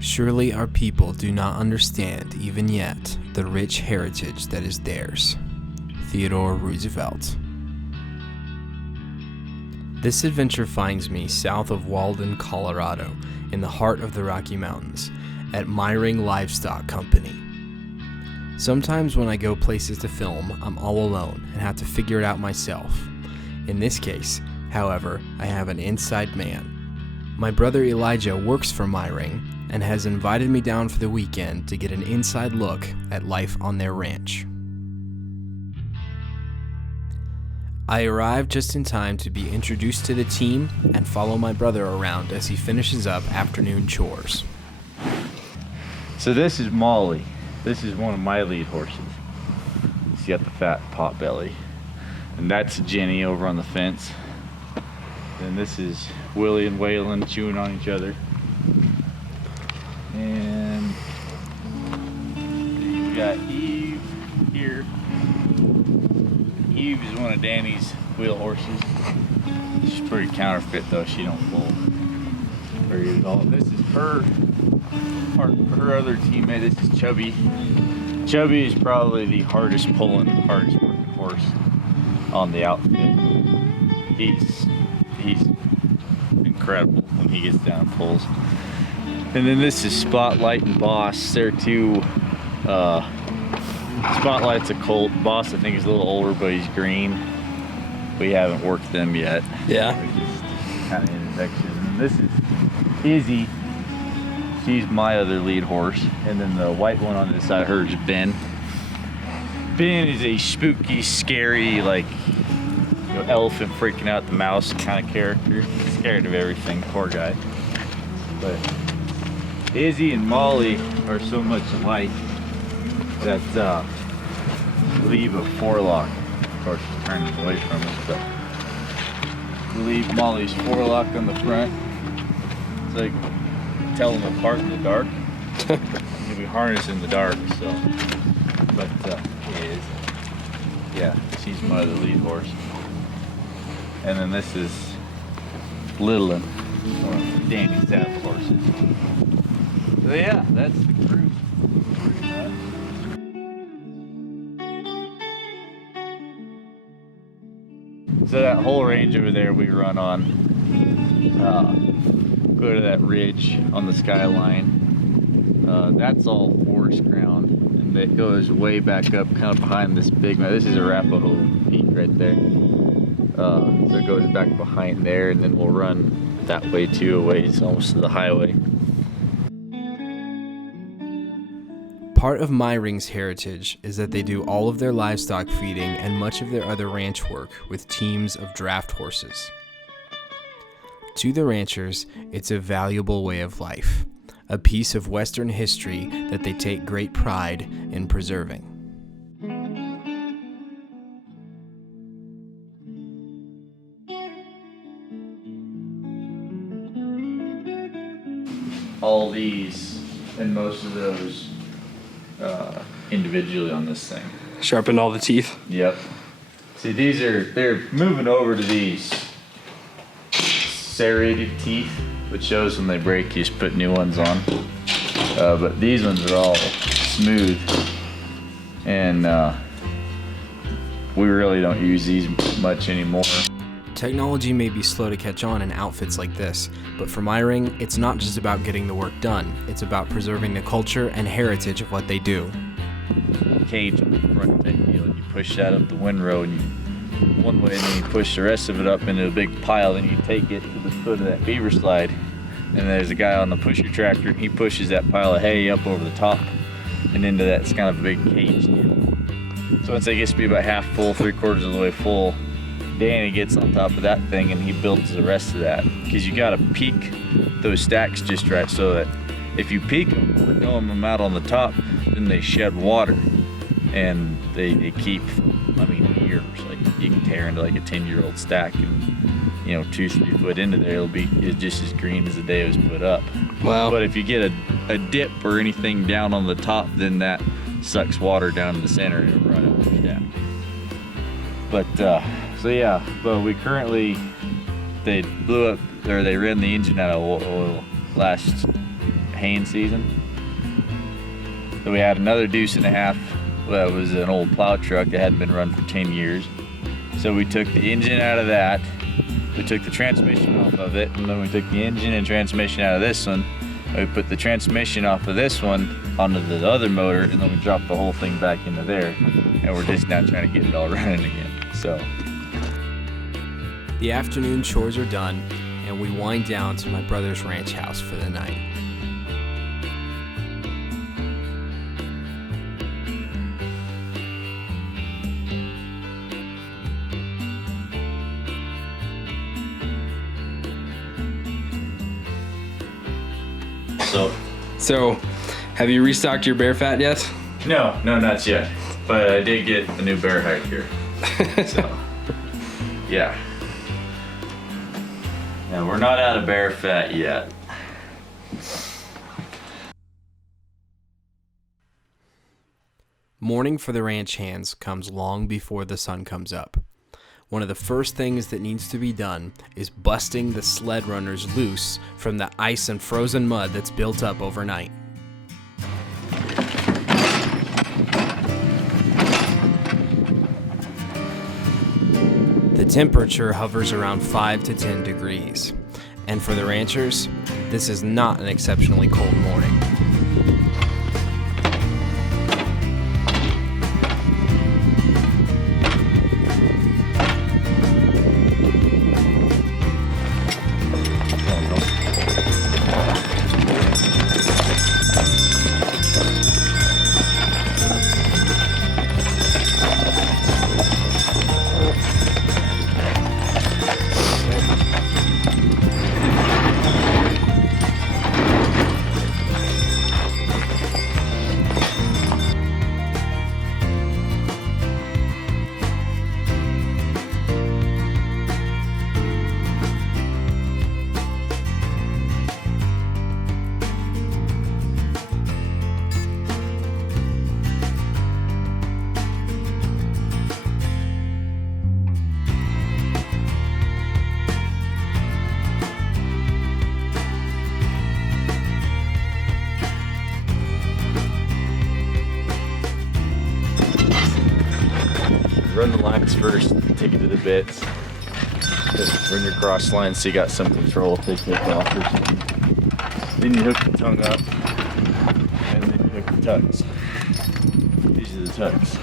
Surely our people do not understand, even yet, the rich heritage that is theirs. Theodore Roosevelt. This adventure finds me south of Walden, Colorado, in the heart of the Rocky Mountains, at Myring Livestock Company. Sometimes when I go places to film, I'm all alone and have to figure it out myself. In this case, however, I have an inside man. My brother Elijah works for Myring and has invited me down for the weekend to get an inside look at life on their ranch. I arrive just in time to be introduced to the team and follow my brother around as he finishes up afternoon chores. So this is Molly. This is one of my lead horses. She's got the fat pot belly. And that's Jenny over on the fence. And this is Willie and Waylon chewing on each other. And you've got Eve here. Eve is one of Danny's wheel horses. She's pretty counterfeit though, she don't pull very good at all. This is her other teammate. This is Chubby. Chubby is probably the hardest pulling, hardest working horse on the outfit. He's incredible when he gets down and pulls. And then this is Spotlight and Boss. They're two. Spotlight's a colt. Boss, I think, is a little older, but he's green. We haven't worked them yet. Yeah. We're just kind of in section. And this is Izzy. She's my other lead horse. And then the white one on this side of her is Ben. Ben is a spooky, scary, like, elephant freaking out the mouse kind of character. He's scared of everything, poor guy. But Izzy and Molly are so much alike that leave a forelock. Of course, she's turning away from us, but leave Molly's forelock on the front. It's like tell them apart in the dark. You'll be harnessed in the dark, so. But yeah, she's my other lead horse. And then this is Littlin, one of Danny's saddle horses. So yeah, that's the crew. Pretty much. So that whole range over there we run on, go to that ridge on the skyline. That's all forest ground, and it goes way back up, kind of behind this big. This is Arapahoe Peak right there. So it goes back behind there, and then we'll run that way too, away almost to the highway. Part of Myring's heritage is that they do all of their livestock feeding and much of their other ranch work with teams of draft horses. To the ranchers, it's a valuable way of life, a piece of Western history that they take great pride in preserving. All these and most of those individually on this thing. Sharpened all the teeth. Yep. See, they're moving over to these serrated teeth, which shows when they break, you just put new ones on. But these ones are all smooth, and we really don't use these much anymore. Technology may be slow to catch on in outfits like this, but for Myring, it's not just about getting the work done, it's about preserving the culture and heritage of what they do. Cage on the front thing, and you push that up the windrow and one way, and then you push the rest of it up into a big pile, then you take it to the foot of that beaver slide, and there's a guy on the pusher tractor, and he pushes that pile of hay up over the top and into that. It's kind of a big cage deal. So once it gets to be about half full, 3/4 of the way full, Danny gets on top of that thing and he builds the rest of that, because you got to peak those stacks just right, so that if you peak them or know them out on the top, then they shed water and they keep, years. Like you can tear into like a 10-year-old stack, and 2-3 foot into there it's just as green as the day it was put up. Wow. But if you get a dip or anything down on the top, then that sucks water down to the center and it'll run out the stack. But so yeah, but we currently, they ran the engine out of oil last haying season. So we had another deuce and a half. Well, it was an old plow truck that hadn't been run for 10 years. So we took the engine out of that. We took the transmission off of it, and then we took the engine and transmission out of this one. We put the transmission off of this one onto the other motor, and then we dropped the whole thing back into there. And we're just now trying to get it all running again. So The afternoon chores are done, and we wind down to my brother's ranch house for the night. So, have you restocked your bear fat yet? No, not yet. But I did get a new bear hide here. So, yeah. Yeah, we're not out of bear fat yet. Morning for the ranch hands comes long before the sun comes up. One of the first things that needs to be done is busting the sled runners loose from the ice and frozen mud that's built up overnight. The temperature hovers around 5 to 10 degrees, and for the ranchers, this is not an exceptionally cold morning. Run the lines first, take it to the bits. Just run your cross lines so you got some control if they take off or something. Then you hook the tongue up, and then you hook the tucks. These are the tucks.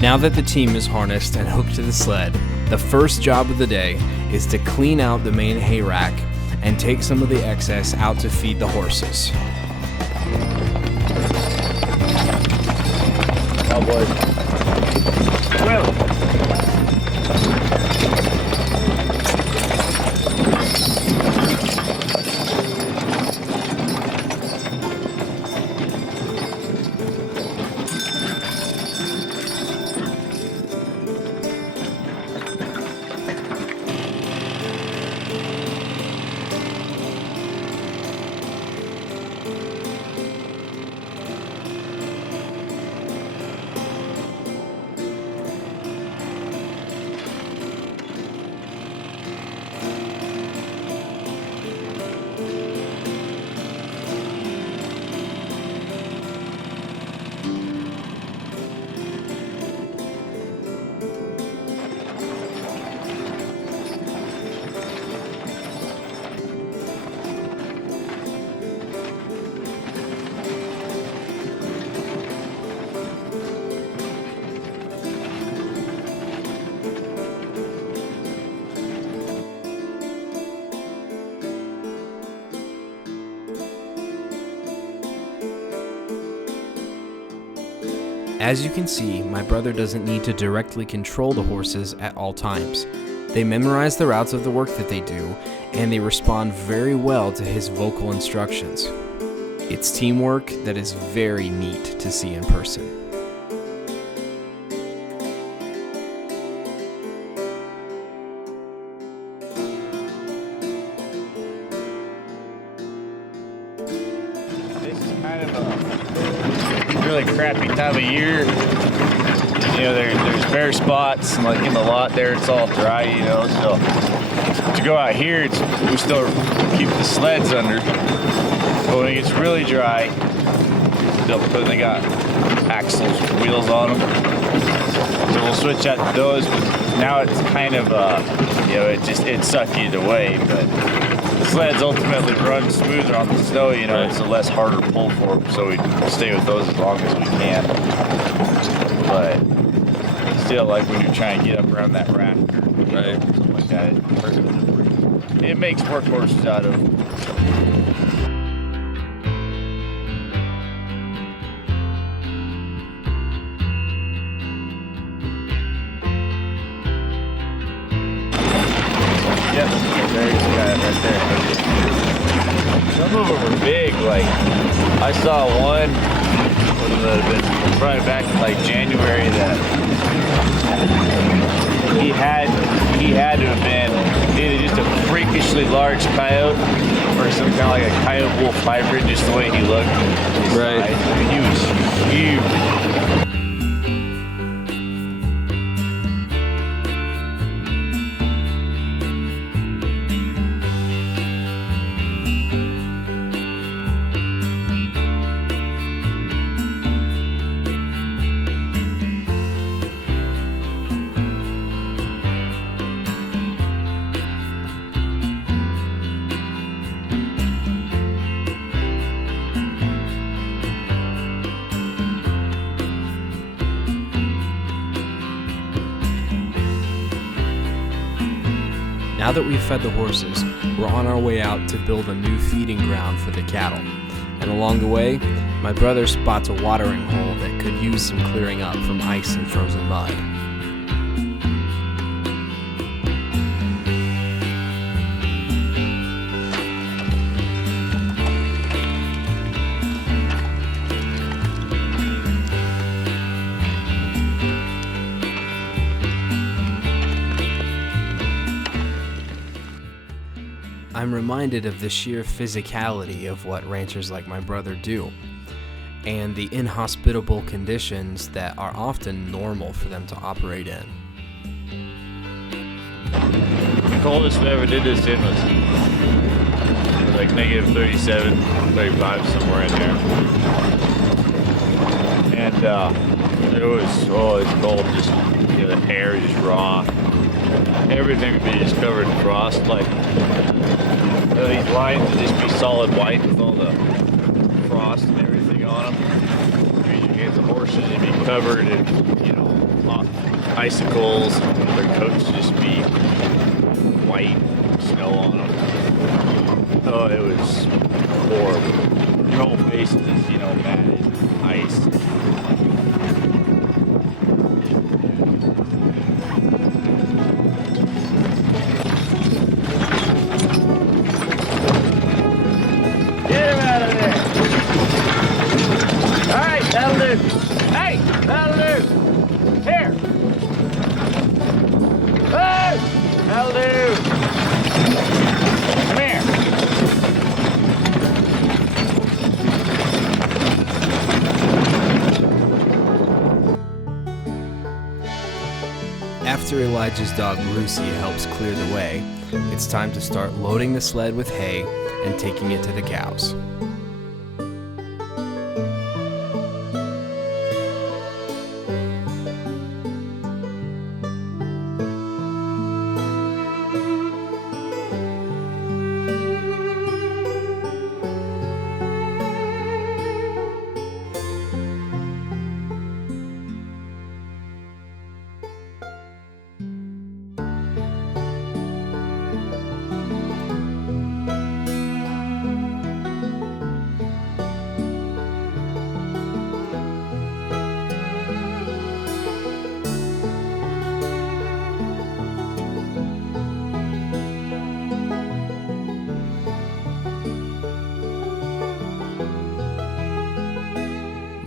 Now that the team is harnessed and hooked to the sled, the first job of the day is to clean out the main hay rack and take some of the excess out to feed the horses. Cowboy. Well. As you can see, my brother doesn't need to directly control the horses at all times. They memorize the routes of the work that they do, and they respond very well to his vocal instructions. It's teamwork that is very neat to see in person. This is kind of a really crappy time of year. You know, there's bare spots, and like in the lot there, it's all dry, you know, so to go out here, we still keep the sleds under. But when it gets really dry, they got axles, wheels on them. So we'll switch out to those, but now it's kind of, you know, it sucked either way, but the sleds ultimately run smoother on the snow, you know, it's a less harder pull for them, so we stay with those as long as we can. But still, like when you're trying to get up around that rafter, right, something like that, it makes workhorses out of them. Yep, there's the guy right there. Some of them are big, like I saw one that had been probably back in like January that he had to have been either just a freakishly large coyote or some kind of like a coyote wolf hybrid, just the way he looked. Right. I mean, he was huge. Now that we've fed the horses, we're on our way out to build a new feeding ground for the cattle. And along the way, my brother spots a watering hole that could use some clearing up from ice and frozen mud. I'm reminded of the sheer physicality of what ranchers like my brother do, and the inhospitable conditions that are often normal for them to operate in. The coldest we ever did this in was like negative 37, 35, somewhere in there. And it was cold, just, you know, the air is just raw. Everything would be just covered in frost, like these lines would just be solid white with all the frost and everything on them. I mean, you get the horses, they'd be covered in, you know, icicles, their coats would just be white, snow on them. Oh, it was horrible. Your whole face is just, you know, matted ice. After Elijah's dog Lucy helps clear the way, it's time to start loading the sled with hay and taking it to the cows.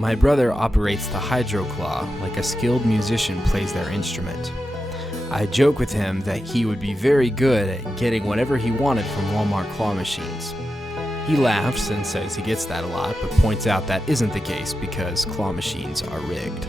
My brother operates the hydroclaw like a skilled musician plays their instrument. I joke with him that he would be very good at getting whatever he wanted from Walmart claw machines. He laughs and says he gets that a lot, but points out that isn't the case because claw machines are rigged.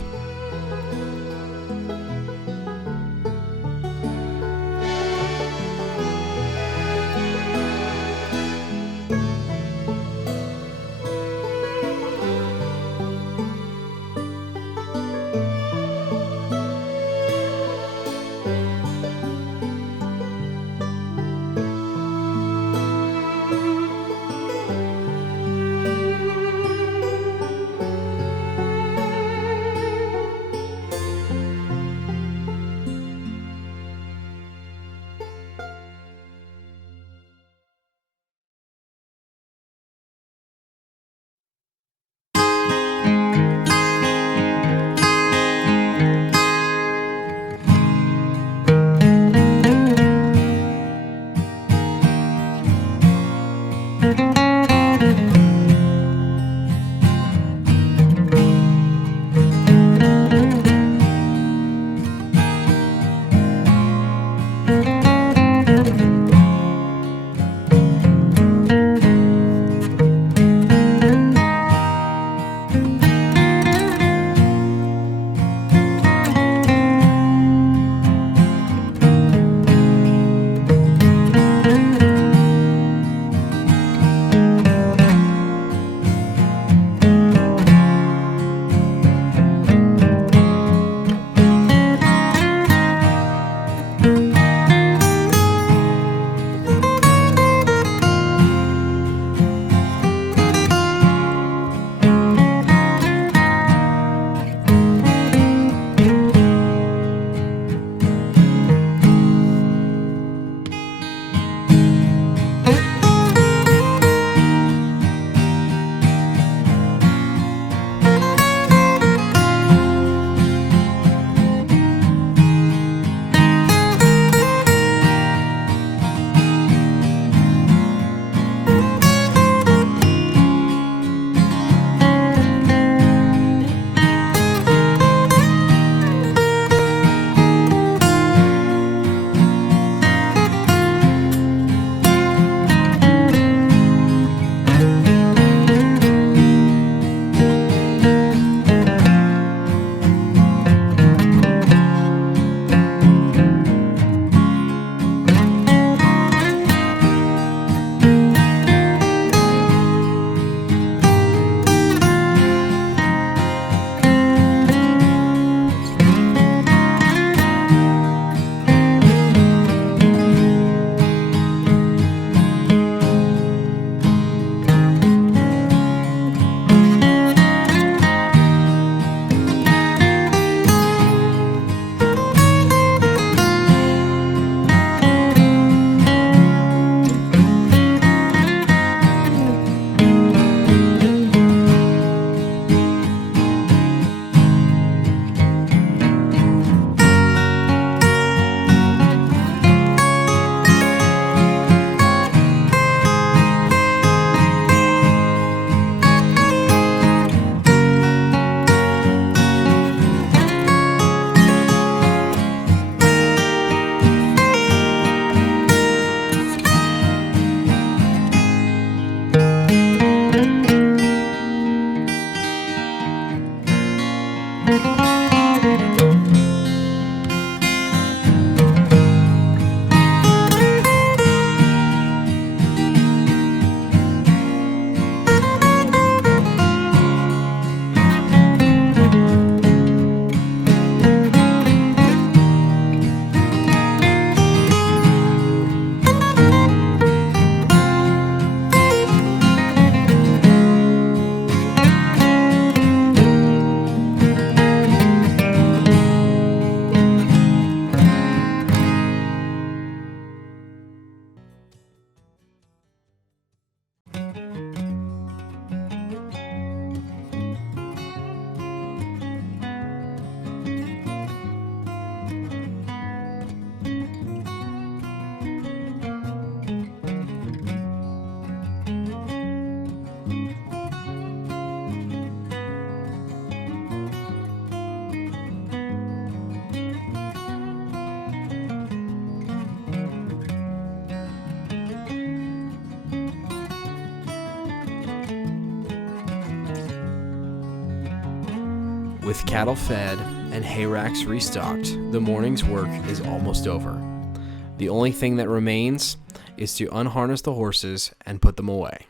With cattle fed and hay racks restocked, the morning's work is almost over. The only thing that remains is to unharness the horses and put them away.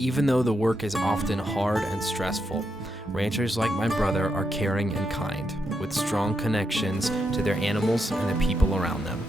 Even though the work is often hard and stressful, ranchers like my brother are caring and kind, with strong connections to their animals and the people around them.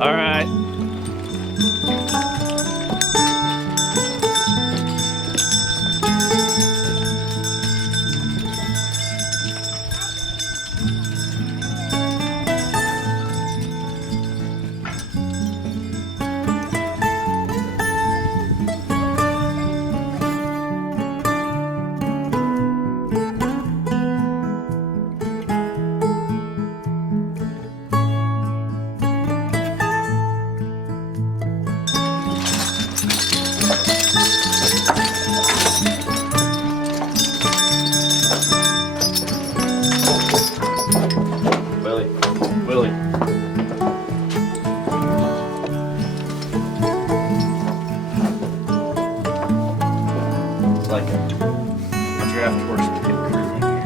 All right. Willie. It's like a draft horse pit crew in here.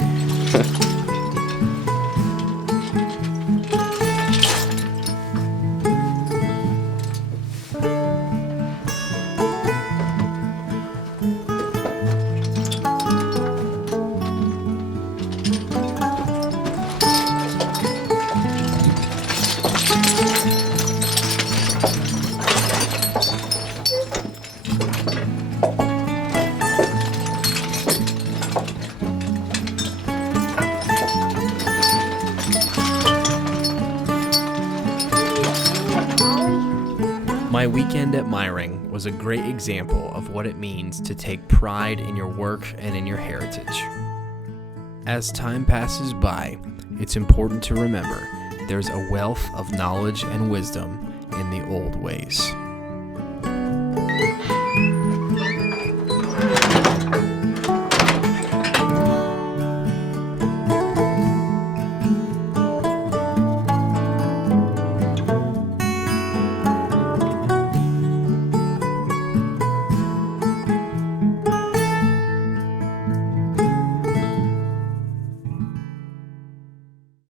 My weekend at Myring was a great example of what it means to take pride in your work and in your heritage. As time passes by, it's important to remember there's a wealth of knowledge and wisdom in the old ways.